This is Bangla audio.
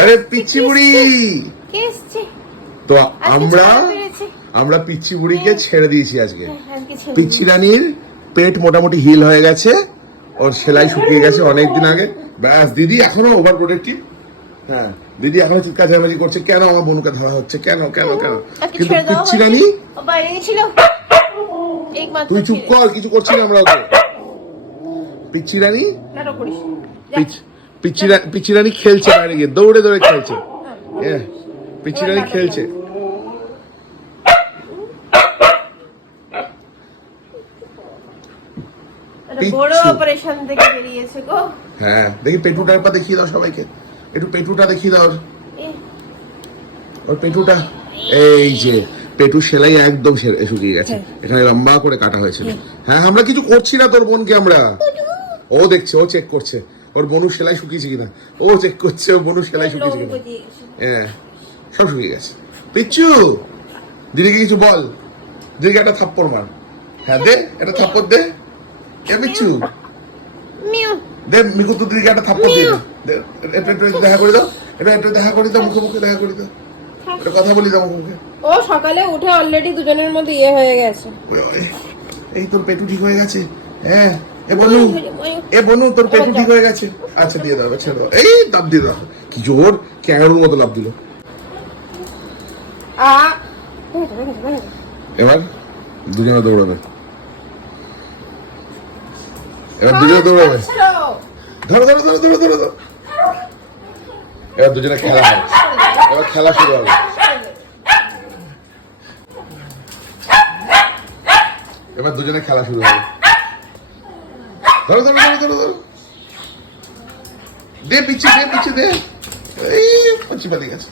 আরে পিচ্ছি বুড়ি তো আমরা পিচ্ছি বুড়িকে ছেড়ে দিয়েছি আজকে। পিচ্ছি রানীর পেট মোটামুটি হিল হয়ে গেছে, ওর সেলাই শুকিয়ে গেছে অনেকদিন আগে। ব্যাস দিদি এখনো ওভার প্রোটেক্টিভ। হ্যাঁ দিদি এখনো চিৎকার চেঁচামেচি করছে, কেন আমার বোনকে ধরা হচ্ছে, কেন কেন কেন। কিন্তু পিচ্ছি রানী তুই চুপ কর, কিছু করছি না আমরা ওকে। পিচ্ছি রানী পিচ্ছি রানী খেলছে বাইরে গিয়ে, দৌড়ে দৌড়ে খেলছে। হ্যাঁ পিচ্ছি রানী খেলছে। হ্যাঁ দেখি পেটুটা একবার দেখিয়ে দাও সবাইকে, একটু পেটুটা দেখিয়ে দাও ওর পেটুটা। এই যে পেটু সেলাই একদম শুকিয়ে গেছে, এখানে লম্বা করে কাটা হয়েছিল। হ্যাঁ আমরা কিছু করছি না তোর বোনকে, আমরা ও দেখছে, ও চেক করছে ওর বোনু সেলাই শুকিয়েছে কিনা, ও চেক করছে ওর বোনু সেলাই শুকিয়েছে কিনা। হ্যাঁ সব শুকিয়ে গেছে। পিচ্ছু দিদিকে কিছু বল, দিদিকে একটা থাপ্পড় মার। হ্যাঁ দে একটা থাপ্পড় দে। কে পিচ্ছু দে, মিকু তো দিদিকে একটা থাপ্পড় দিয়ে দে, একটু দেখা করে দাও, একটু দেখা করে দাও, মুখে মুখে দেখা করে দাও, একটা কথা বলি দাও মুখে। ও সকালে উঠে অলরেডি দুজনের মধ্যে হয়ে গেছে। এই তোর পেটু ঠিক হয়ে গেছে। হ্যাঁ এ বনু তোর পেটু ঠিক হয়ে গেছে। আচ্ছা দিয়ে দাও, ছেড়ে দাও। এই লাভ দিয়ে দাও, কি জোর ক্যাঙ্গারুর মতো লাভ দিল। এবার দুজনে দৌড়াবে, এবার দুজনে দৌড়াবে। ধরো ধরো ধরো ধরো ধরো ধরো। এবার দুজনে খেলা হবে, এবার খেলা শুরু হবে। এবার দুজনে খেলা শুরু হবে। ধরো ধরো ধরো ধরো ধরো, দে পিছিয়ে দে, পিছিয়ে দে। এই পশ্চিমা দিকে আছে।